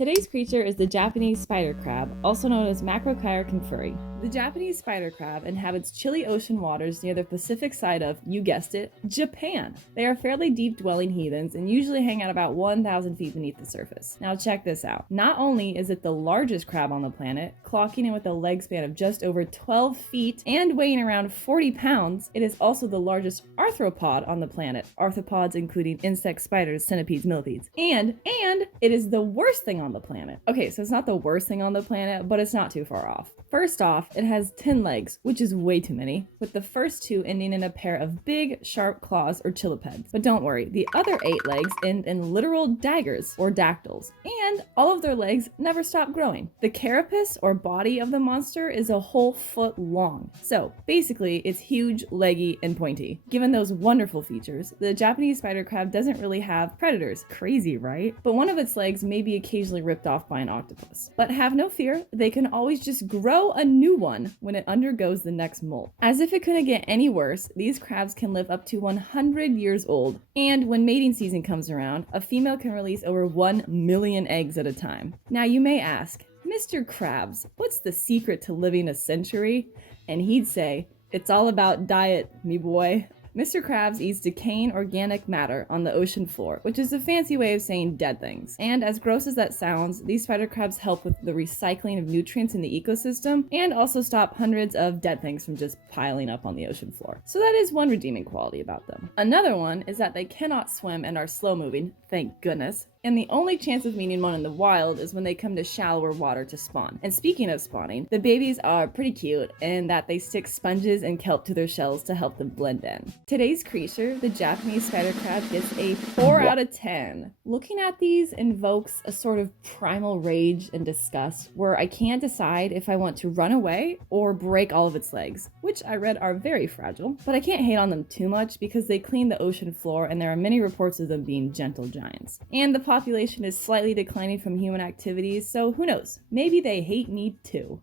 Today's creature is the Japanese spider crab, also known as Macrocheira confuri. The Japanese spider crab inhabits chilly ocean waters near the Pacific side of, you guessed it, Japan. They are fairly deep-dwelling heathens and usually hang out about 1,000 feet beneath the surface. Now check this out. Not only is it the largest crab on the planet, clocking in with a leg span of just over 12 feet and weighing around 40 pounds, it is also the largest arthropod on the planet. Arthropods including insects, spiders, centipedes, millipedes. And it is the worst thing on the planet. Okay, so it's not the worst thing on the planet, but it's not too far off. First off, it has 10 legs, which is way too many, with the first 2 ending in a pair of big, sharp claws or chilipeds. But don't worry, the other 8 legs end in literal daggers or dactyls, and all of their legs never stop growing. The carapace or body of the monster is a whole foot long. So basically, it's huge, leggy, and pointy. Given those wonderful features, the Japanese spider crab doesn't really have predators. Crazy, right? But one of its legs may be occasionally ripped off by an octopus. But have no fear, they can always just grow a new one when it undergoes the next molt. As if it couldn't get any worse, these crabs can live up to 100 years old, and when mating season comes around, a female can release over 1 million eggs at a time. Now you may ask, Mr. Krabs, what's the secret to living a century? And he'd say, it's all about diet, me boy. Mr. Krabs eats decaying organic matter on the ocean floor, which is a fancy way of saying dead things. And as gross as that sounds, these spider crabs help with the recycling of nutrients in the ecosystem and also stop hundreds of dead things from just piling up on the ocean floor. So that is one redeeming quality about them. Another one is that they cannot swim and are slow moving, thank goodness. And the only chance of meeting one in the wild is when they come to shallower water to spawn. And speaking of spawning, the babies are pretty cute in that they stick sponges and kelp to their shells to help them blend in. Today's creature, the Japanese spider crab, gets a 4 out of 10. Looking at these invokes a sort of primal rage and disgust where I can't decide if I want to run away or break all of its legs, which I read are very fragile. But I can't hate on them too much because they clean the ocean floor and there are many reports of them being gentle giants. And the population is slightly declining from human activities, so who knows? Maybe they hate me too.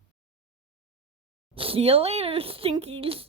See you later, stinkies.